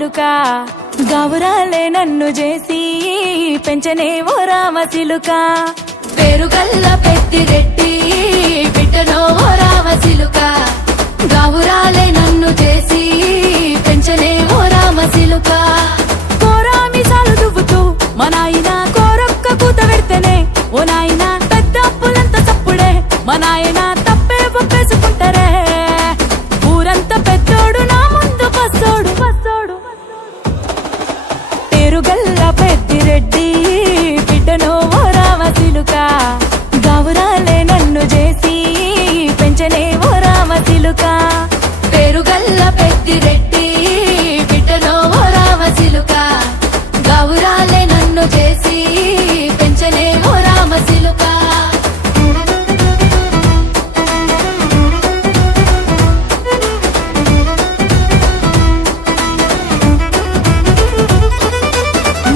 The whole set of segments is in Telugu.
చిలుక గౌరాలే నన్ను చేసి పెంచనే ఓ రామ చిలుక పేరు గల్ల పెద్దిరెడ్డి బిడ్డనో ఓ రామ చిలుక గౌరాలే నన్ను చేసి పెంచనే ఓ రామ చిలుక కోరామిసాలు దువ్వుతూ మా నాయన కోరొక్క కూత పెడితేనే ఓ నాయన పెద్ద అప్పులంత తప్పుడే మా నాయన తప్పే ఒప్పేసుకుంటారే ఊరంతా పెద్దోడు నా ముందు బస్సోడు బస్సోడు పేరుగల్ల పెద్దిరెడ్డి బిడ్డనో ఓ రామ చిలుక గౌరాలే నన్ను చేసి పెంచనే ఓ రామ చిలుక పేరు గల్ల పెద్దిరెడ్డి బిడ్డనో ఓ రామ చిలుక గౌరాలే నన్ను చేసి పెంచనే ఓ రామ చిలుక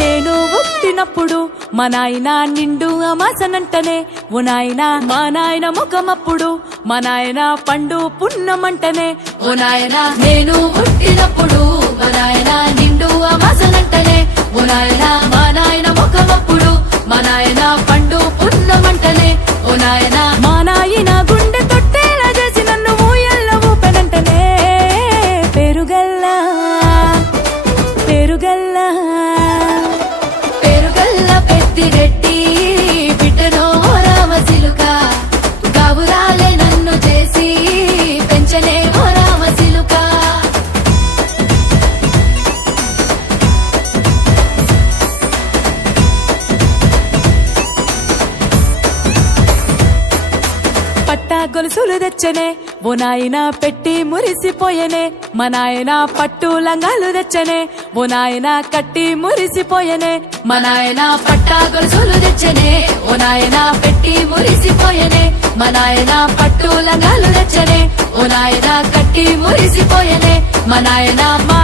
నేను పుట్టినప్పుడు మా నాయన నిండు అమాసనంటనే ఓ నాయన మా నాయన ముఖమప్పుడు మా నాయన పండు పున్నమంటనే ఓ నాయనా నేను పుట్టినప్పుడు మా నాయన నిండు అమాసనంటనే ఓ నాయనా మా నాయన ముఖమప్పుడు మా నాయన పండు పున్నమంటనే ఓ నాయనా మా నాయన గుండె తొట్టేలా చేసి నన్ను ఊయల్ల ఊపెనంటనే పెరుగల్లా పెరుగల్లా పేరు గల్ల పెద్దిరెడ్డి బిడ్డనో ఓ రామ చిలుక గౌరాలే నన్ను చేసి పెంచనే ఓ రామ చిలుక పట్టా గొలుసులు తెచ్చనే ఓ నాయన పెట్టి మురిసిపోయనే మా నాయన పట్టు లంగాలు తెచ్చనే ఓ నాయన కట్టి మురిసిపోయనే మా నాయన పట్టా గొలుసులు తెచ్చనే ఓ నాయన పెట్టి మురిసిపోయనే మా నాయన పట్టు లంగాలు తెచ్చనే ఓ నాయన కట్టి మురిసిపోయనే మా నాయన మా